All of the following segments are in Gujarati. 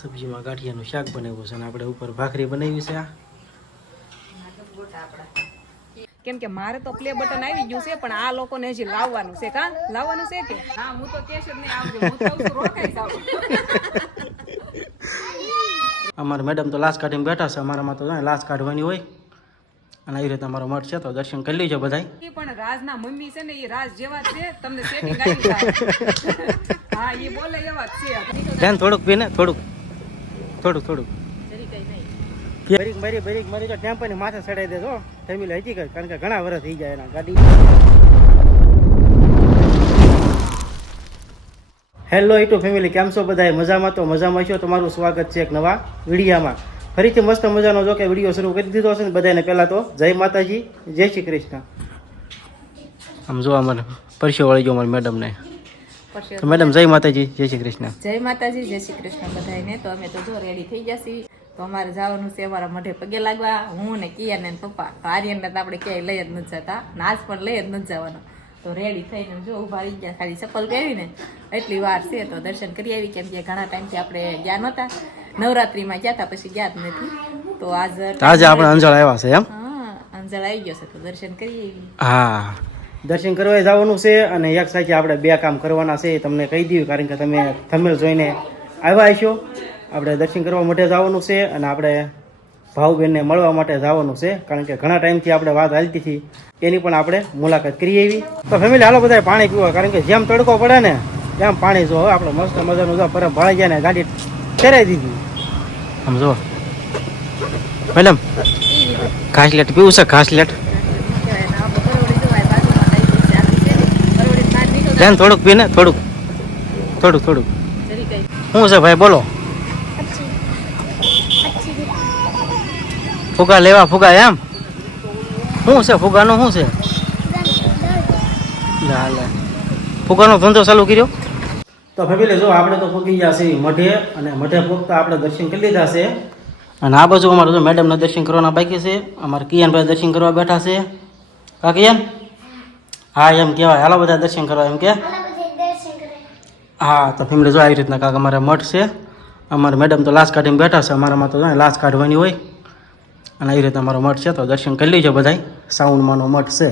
સબ્જીમાં ગાંઠિયાનું શાક બનાવ્યું છે અને આપણે ઉપર ભાખરી બનાવી છે. કેમ કે મારે તો પ્લે બટન આવી ગયું છે પણ આ લોકોને હજી લાવવાનું છે. કા લાવવાનું છે કે હા હું તો કેશ જ નહીં આવજો, હું તો છું રોકાઈ જાવ. અમારા મેડમ તો લાશ કાઢીને બેઠા છે. અમારામાં તો લાશ કાઢવાની હોય અને આવી રીતે અમારો મઠ છે તો દર્શન કરી લેજો બધાય. પણ રાજના મમ્મી છે ને એ રાજ જેવા છે, તમને સેટિંગ આવી જાય. હા એ બોલે એવા જ છે. ધ્યાન થોડુંક પીને થોડુંક જરી કઈ નહીં મારી તો ટેમ્પાની માથે ચડાવી દેજો ફેમિલી હકીકત, કારણ કે ઘણા વર્ષ થઈ જાય એના ગાડી. હેલો યુટ્યુબ ફેમિલી, કેમ છો બધાય? મજામાં? તો મજામાં છો. તમારું સ્વાગત છે એક નવા વિડીયામાં. ફરીથી મસ્ત મજાનો જો કે વિડીયો શરૂ કરી દીધો છે ને બધાને. પહેલાં તો જય માતાજી, જય શ્રી કૃષ્ણ. આમ જો અમારે પરસ્યો વળી ગયો અમારી મેડમને. તો મેડમ જય માતાજી, જય શ્રી કૃષ્ણ. જય માતાજી, જય શ્રી કૃષ્ણ બધાને. તો અમે તો જો રેડી થઈ જશે. તો અમારે જવાનું છે અમારા મઢે પગે લાગવા. હું ને કિયાન ને પપ્પા. આર્યનને તો આપણે ક્યાંય લઈ જ નથી જતા, નાચ પણ લઈ જ નથી જવાનો. તો રેડી થઈને જો ઉભા રહી ગયા, ખાલી ચપ્પલ પહેરીને એટલી વાર છે. તો દર્શન કરી આવી, કેમ કે ઘણા ટાઈમથી આપણે ગયા નહોતા. નવરાત્રીમાં ગયા હતા, પછી ગયા જ નથી. તો આજે આપણે અંજળ આવ્યા છે એમ. હા, અંજળ આવી ગયો છે તો દર્શન કરી આવી. હા, દર્શન કરવા જવાનું છે અને એક સાથે આપણે બે કામ કરવાના છે. તમને કહી દઉં, કારણ કે તમે થંબનેલ જોઈને આવ્યા હશો. આપણે દર્શન કરવા માટે જવાનું છે અને આપણે ભાવબેનને મળવા માટે જવાનું છે, કારણ કે ઘણા ટાઈમથી આપણે વાત હાલતી હતી એની પણ આપણે મુલાકાત કરી આવી. તો ફેમિલી હાલો બધા પાણી પીવા, કારણ કે જેમ તડકો પડે ને તેમ પાણી જો. આપણે મસ્ત મજાનું જો પરમ ભાળી જાય ને ગાડી ફેરાઈ દીધી. આમ જો મેડમ ઘાસલેટ પીવું છે, ઘાસલેટ. ધ્યાન થોડુંક પીને થોડુંક શું છે ભાઈ બોલો? ફુગા લેવા, ફુગા એમ? શું છે ફુગાનું? શું છે? ફુગાનો ધંધો ચાલુ કર્યો. તો ફેમિલી જો આપણે તો પૂગી ગયા છીએ મઢે, અને મઢે પૂગતા આપણે દર્શન કરી લીધા છે. અને આ બાજુ અમારે જો મેડમના દર્શન કરવાના બાકી છે. અમારે કિયાનભાઈ દર્શન કરવા બેઠા છે. કા કિયાન? હા એમ કહેવાય, હાલો બધા દર્શન કરવા એમ કે. હા, તો ફેમિલી જો આવી રીતના કાંક અમારે મઠ છે. અમારે મેડમ તો લાશ કાઢીને બેઠા છે. અમારામાં તો લાશ કાઢવાની હોય અને આવી રીતે અમારો મઠ છે તો દર્શન કરી લેજો બધાય. સાઉન્ડમાંનો મઠ છે.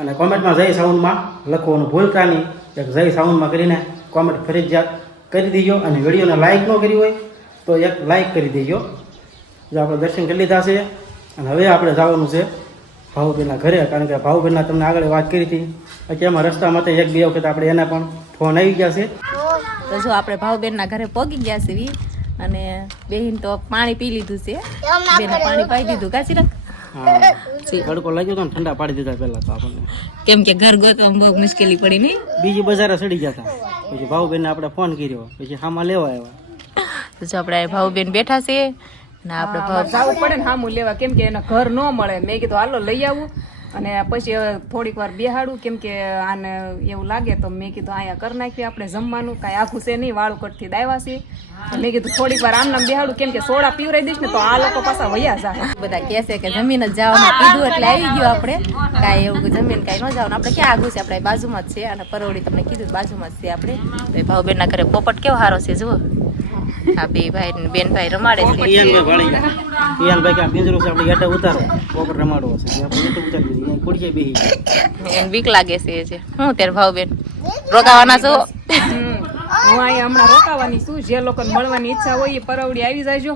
અને કોમેન્ટમાં જય સાઉન્ડમાં લખવાનું ભૂલતા નહીં. એક જય સાઉન્ડમાં કરીને કોમેન્ટ ફરજિયાત કરી દેજો. અને વિડીયોને લાઇક ન કરી હોય તો એક લાઇક કરી દેજો. જો આપણે દર્શન કરી લીધા છે અને હવે આપણે જવાનું છે ભાવબેનના ઘરે, કારણ કે ભાવબેનના તમને આગળ વાત કરી હતી. પછી એમાં રસ્તામાં તો એક બે વખત આપણે એના પણ ફોન આવી ગયા છે. તો જો આપણે ભાવબેનના ઘરે પહોંચી ગયા છે અને બેહીન તો પાણી પી લીધું છે. બેને પાણી પાઈ દીધું. કાચી રાખ. હા, તડકો લાગ્યો તો ને ઠંડા પાડી દીધા પહેલા તો આપણને, કેમ કે ઘર ગોતવામાં બહુ મુશ્કેલી પડી નહીં. બીજી બજારે ચડી ગયા હતા. પછી ભાવબેનને આપણે ફોન કર્યો, પછી હામાં લેવા આવ્યા. તો જો આપણે ભાવબેન બેઠા છે ને આપણે જવું પડે ને હામું લેવા, કેમ કે એના ઘર ન મળે. મેં કીધું હાલો લઈ આવું અને પછી થોડીક વાર બેહાડું, કેમ કે આને એવું લાગે તો મેં કીધું અહીંયા કરી નાખ્યું આપણે જમવાનું. કાંઈ આખું છે નહીં, વાળું કટથી દાવ્યા છે. મેં કીધું થોડીક વાર આમ નામ બેહાડું, કેમ કે સોડા પીવરાઈ દઈશ ને તો આ લોકો પાછા વયા જાય. બધા કહે છે કે જમીન જ જવામાં કીધું એટલે આવી ગયું આપણે. કાંઈ એવું જમીન કાંઈ ન જવાનું. આપણે ક્યાં આગું છે, આપણે બાજુમાં જ છે. અને પરોડી તમને કીધું બાજુમાં જ છે આપણે. ભાવબેનના ઘરે પોપટ કેવો સારો છે જુઓ. આ બે ભાઈ ને બેન ભાઈ રમાડે છે. કિયાનભાઈ ક્યાં પિંજરું છે, આપણે હેઠે ઉતારો પોપટ રમાડવો છે. આપણે હેઠે ઉતારી દીધી, ખુરશી બેહી એને બીક લાગે છે. હું ત્યારે ભાવબેન રોકાવાના છો? હું અહીંયા હમણાં રોકાવાની છું. જે લોકોને મળવાની ઈચ્છા હોય એ પરવડી આવી જાયજો.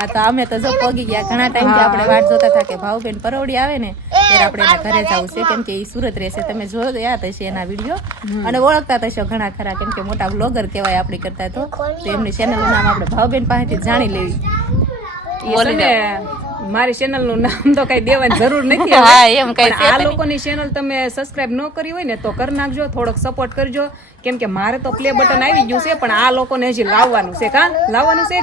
હા, તો અમે તો જો પગી ગયા. ઘણા ટાઈમથી આપણે વાટ જોતા હતા કે ભાવબેન પરવડી આવે ને ત્યારે આપણે એના ઘરે જવું છે, કેમ કે એ સુરત રહેશે. તમે જોયા હશે એના વિડીયો અને ઓળખતા થશો ઘણા ખરા, કેમ કે મોટા બ્લોગર કહેવાય આપણી કરતા. તો એમની ચેનલનું નામ આપણે ભાવબેન પાસેથી જાણી લેવી. મારી ચેનલ નું નામ તો કઈ દેવાની જરૂર નથી. આ લોકોની ચેનલ તમે સબસ્ક્રાઇબ ન કરી હોય ને તો કરી નાખજો, થોડોક સપોર્ટ કરજો, કેમ કે મારે તો પ્લે બટન આવી ગયું છે પણ આ લોકોને હજી લાવવાનું છે. કા લાવવાનું છે?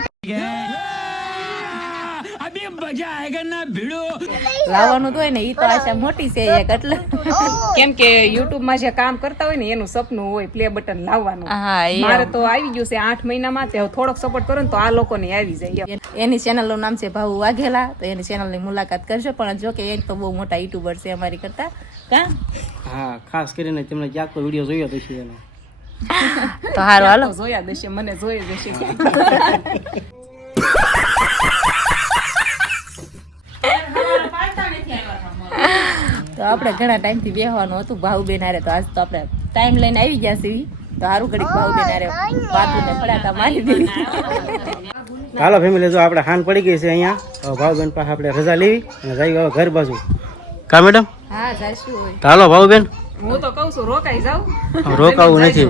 લાવવાનું તો હોય ને, એ તો આશા મોટી છે એક. એટલે કેમ કે યુટ્યુબ માં જે કામ કરતા હોય ને એનું સપનું હોય પ્લે બટન લાવવાનું. મારે તો આવી ગયું છે 8 મહિનામાં. થોડોક સપોર્ટ કરો ને તો આ લોકોને આવી જાય. એની ચેનલ નું નામ છે ભાવુ વાઘેલા. તો એની ચેનલ ની મુલાકાત કરજો. પણ જો કે એ તો બહુ મોટા યુટ્યુબર છે અમારી કરતા. કા? હા, ખાસ કરીને તમને ક્યાંક તો વિડીયો જોયો તો છે એનો. તો હારું હાલો જોયા દેશે મને જોઈ દેશે તો આપણે ઘણા ટાઈમથી બેહવાનું હતું ભાવબેન હારે તો આજ તો આપણે ટાઈમ લઈને આવી ગયા છીએ તો હારું ઘડીક ભાવબેન હારે વાતું ને ફડાકા મારી દીધી હાલો ફેમિલી, જો આપણે હાન પડી ગઈ છે અહીંયા. હવે ભાવબેન પાસે આપણે રજા લેવી અને જઈએ હવે ઘર બાજુ. કા મેડમ? હા જાશું હોય. હાલો ભાવબેન. હું તો કહું છું રોકાઈ જાવ. રોકાવું નથી,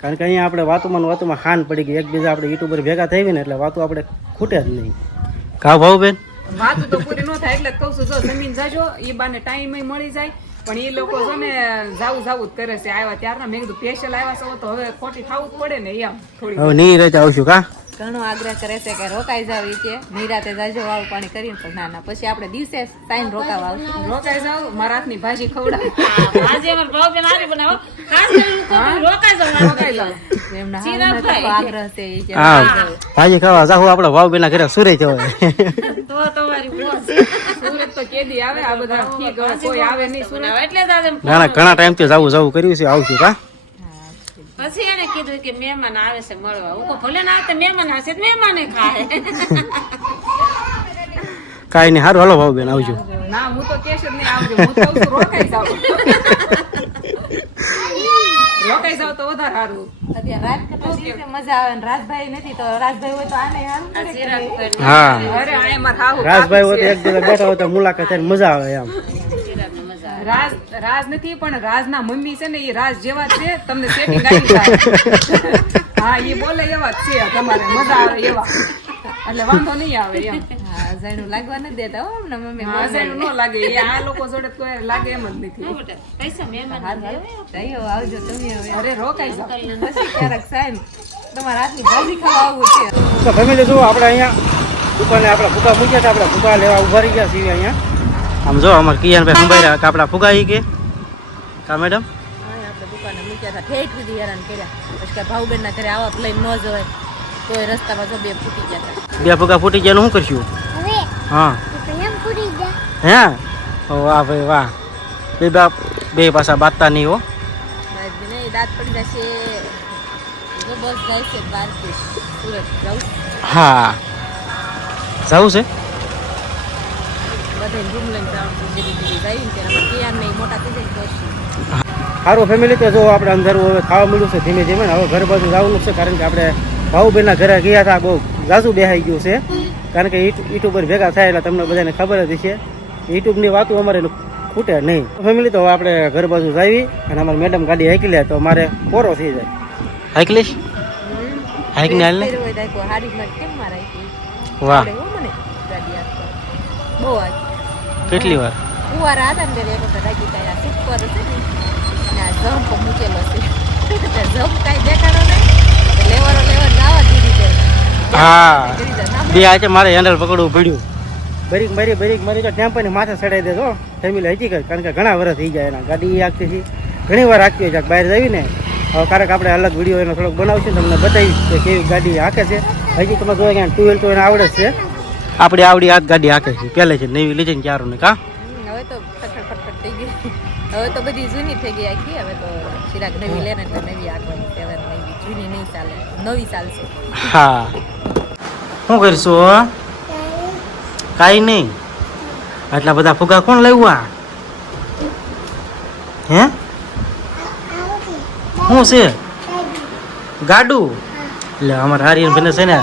કારણ કે અહીંયા આપણે વાતોમાં હાન પડી ગઈ. એકબીજા આપણે યુટ્યુબર ભેગા થઈ ને એટલે વાતો આપણે ખૂટે જ નહીં. કા ભાવબેન? વાત તો પૂરી ન થાય એટલે જ કહું છું જો જમીન જાજો એ બાને ટાઈમ મળી જાય પણ એ લોકો છે ને જાવું જ કરે છે. આવ્યા ત્યારના મેં કીધું સ્પેશિયલ આવ્યા છો તો હવે ખોટી ખાવું જ પડે ને એમ થોડી. હવે નહીં રહેતા આવશું કા? ઘણો આગ્રહ કરે છે કે રોકાઈ જાવ એ કે નિરાતે જાજો વાવ પાણી કરીને પણ ના પછી આપણે દિવસે ટાઈમ રોકાવા આવશું. રોકાઈ જાવ મારા હાથની ભાજી ખવડાવ ભાજી અમાર ભાવબેન આરી બનાવો ખાસ કરીને રોકાઈ જાવ એમના હાથનો આગ્રહ છે એ કે હા ભાજી ખાવા જાવ આપણે ભાવબેનના ઘરે સુરે જવાય. સુરત તો કેદી આવે આ બધા ઠીક કોઈ આવે નહીં સુરત એટલે જ આજે ના ના ઘણા ટાઈમ થી જવું કર્યું છે. આવશું કા? પછી એને કીધું કે મહેમાન આવે છે મળવા. હું ભલે ના આવે મહેમાન આવશે તો મહેમાને ખાય. કાઈ નહીં, સારું હાલો ભાવબેન આવજો. ના હું તો કેશ જ નહીં આવજો. હું તો કહું છું રોકાઈ જાવ. રોકાઈ જાવ તો વધારે સારું. અત્યારે રાત કરતા દિવસે મજા આવે ને રાજભાઈ નથી તો રાજભાઈ હોય તો આને સારું. હા અરે આ માર હાહુ રાજભાઈ હોય તો એક જગ્યાએ બેઠા હોય તો મુલાકાત થઈને મજા આવે એમ. રાજ નથી પણ રાજના મમ્મી છે ને એ રાજ જેવા જ છે. તમને સેટિંગ આવી જાય. હા એ બોલે એવા જ છે. તમારે મજા આવે એવા એટલે વાંધો નહીં આવે એમ. હા અજાણ્યું લાગવા નથી દેતા હો અમને મમ્મી. અજાણ્યું ન લાગે એ આ લોકો જોડે કોઈ લાગે એમ જ નથી. પૈસા મહેમાન આવજો તમે હવે. અરે રોકાઈ જાવ પછી ક્યારેક સાહેબ તમારા હાથની ભાજી ખાવા આવું છે. તો ફેમિલી જુઓ આપણે અહીંયા દુકાને આપણા ફૂગા મૂક્યા હતા. આપણે ફૂગા લેવા ઉભા રહી ગયા છીએ અહીંયા. આમ જો અમારે કિયાનભાઈ સંભાળ્યા કે આપણા ફુગા ઈ કે કા મેડમ? આપણે દુકાને મૂક્યા હતા ઠેઠ સુધી હેરાન કર્યા. પછી કે ભાવબેનના ઘરે આવા પ્લેન ન જવાય તોય રસ્તામાં જો બે ફૂટી ગયા હતા. બે ફુગા ફૂટી ગયા શું કરશું? હા હે વાહ ભાઈ વાહ. બે પાછા બાતતા નહીં હો. દાંત પડી જશે. બસ જાય છે બહારથી સુરત જવું. હા જવું છે. સારું ફેમિલી, તો જો આપણે અંધારું હવે ખાવા મળ્યું છે ધીમે ધીમે. હવે ઘર બાજુ જવાનું છે કારણ કે આપણે ભાવબેનના ઘરે ગયા હતા. બહુ ઝાઝું બેહાઈ ગયું છે કારણ કે યુટ્યુબર ભેગા થાય એટલે તમને બધાને ખબર જ છે. યુટ્યુબની વાતો અમારે ખૂટે નહીં. ફેમિલી તો હવે આપણે ઘર બાજુ જાવી અને અમારી મેડમ ગાડી હાકી લે તો મારે પોરો થઈ જાય. હાઈકલીશ હાઈકને હાલ ને. વાહ બહુ કેટલી વાર કુવારા હતા ને એક વખત રાગી કાંઈ આ સુપર છે ને અને આ જમ્પ મૂકેલો છે. જમ્પ કાંઈ દેખાડો નહીં લેવર જવા દીધી. હા બે આજે મારે હેન્ડલ પકડવું પડ્યું. બરીક મારી તો ટેમ્પોની માથે ચડાવી દેજો ફેમિલી હકીકત. કારણ કે ઘણા વર્ષ થઈ જાય એના ગાડી આગતી હતી ઘણી વાર આગતી હોય બહાર જવી ને. હવે ક્યારેક આપણે અલગ વિડીયો એનો થોડોક બનાવશું તમને બતાવીશ કે કેવી ગાડી હાકે છે. હજી તમે જોવા ગયા 2 વ્હીલ તો એને આવડે છે. આપણે આવડી આ ગાડી હાકે છે પહેલે છે નવી લીધી ને ચારું ને કા. હવે તો ફટફટ થઈ ગઈ. હવે તો બધી જૂની થઈ ગઈ આખી. હવે તો ચિરાગ નવી લે ને એટલે નવી આગવાની છે. હવે નવી જૂની નહીં ચાલે, નવી ચાલશે. હા શું કરશું? કાંઈ નહીં. આટલા બધા ફુગા કોણ લાવ્યા? હે શું છે? ગાડું? એટલે અમારે હારીને બને છે ને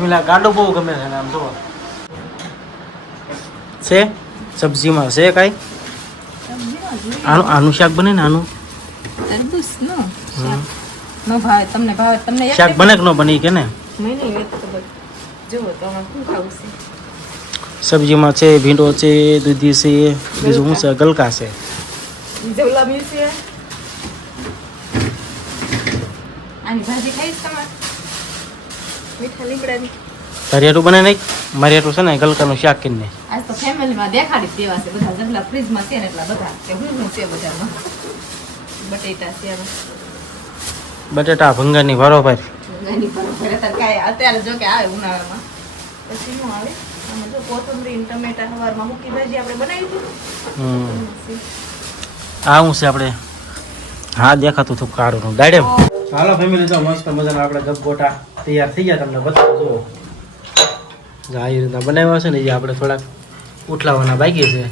પેલા ગાડું બહુ ગમે છે ને. આમ જુઓ છે સબ્જીમાં છે કાંઈ આનું શાક બને ને આનું નો ભાવે તમને ભાવે તમને શાક બને કે ન બને કે ને? નહીં જુઓ તો આમાં શું ખાવું છે. સબ્જીમાં છે ભીંડો છે, દૂધી છે, બીજું શું છે? ગલકા છે. જવલા બી છે. આની ભાજી ખાઈશ તમારે? મીઠા લીમડાની તરિયાટું બને નહીં? મારી હાટું છે ને ગલકાનું શાક કરીને. આજ તો ફેમિલીમાં દેખાડી જ દેવા છે બધા. જગલા ફ્રીજમાં છે ને એટલા બધા કે હું છે બજારમાં. બટેટા છે બટેટા ભંગારની બરોબર. એની બરોબર અત્યારે જો કે આવે ઉનાળામાં પછી શું આવે આમાં જો કોથમરી ને ટમેટા સવારમાં મૂકી ભાજી આપણે બનાવી દીધું. આ શું છે આપણે હા દેખાતું હતું કાળું ડાયડે હાલો ફેમિલી તો મસ્ત મજાના આપણે ગપગોટા તૈયાર થઈ ગયા તમને બતાવું જુઓ આ રીતના બનાવ્યા છે ને જે આપણે થોડાક ઉઠલાવાના બાકી છે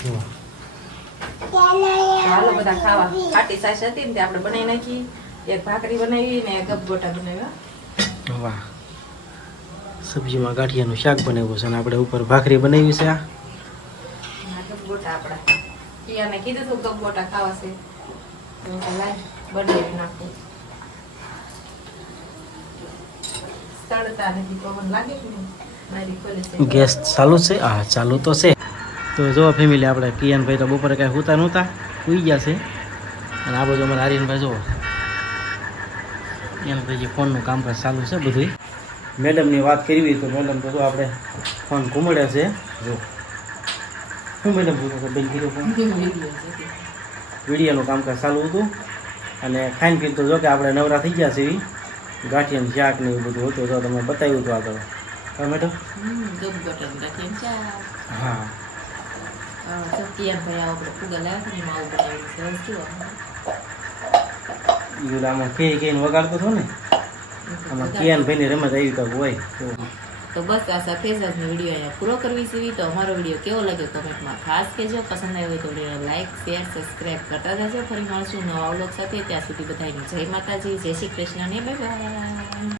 જુઓ હાલો બધા ખાવા ખાટી છાશ હતી ને તે આપણે બનાવી નાખી એક ભાખરી બનાવી ને ગપગોટા બનાવ્યા વાહ સબ્જીમાં ગાંઠિયાનું શાક બનાવ્યું છે અને આપણે ઉપર ભાખરી બનાવી છે આ ગપગોટા આપણા પિયાને કીધું હતું ગપગોટા ખાવા છે લાય બનાવી નાખું તળતા નથી પવન લાગે કે નહીં મારી ખોલે છે ગેસ ચાલુ છે હા ચાલુ તો છે તો જો ફેમિલી આપણે કિયાનભાઈ તો બપોરે કાંઈ હોતા નહોતા સુઈ ગયા છે અને આ બધું અમારા આર્યનભાઈ જુઓ કિયાનભાઈ જે ફોનનું કામકાજ ચાલુ છે બધું મેડમની વાત કરવી તો મેડમ તો આપણે ફોન ઘૂમડ્યા છે જો શું મેડમ બેન કીધું ફોન વિડીયોનું કામકાજ ચાલુ હતું અને ખાઈને પીને તો જો કે આપણે નવરા થઈ ગયા છે એવી ગાંઠિયાનું શાક ને એવું બધું હતું તો તમે બતાવ્યું હતું આગળ હા મેડમ હા આમાં કહીને વગાડતો હતો ને આમાં કિયાનભાઈની રમત આવી તો હોય તો બસ આ સાથે જ આજનો વિડીયો અહીંયા પૂરો કરવી છે તો અમારો વિડીયો કેવો લાગ્યો કમેન્ટમાં ખાસ કહેજો પસંદ આવ્યો તો વિડીયોને લાઈક શેર સબસ્ક્રાઈબ કરતા જજો ફરી મળશું નવા વ્લોગ સાથે ત્યાં સુધી બધાને જય માતાજી જય શ્રી કૃષ્ણ ને બાય બાય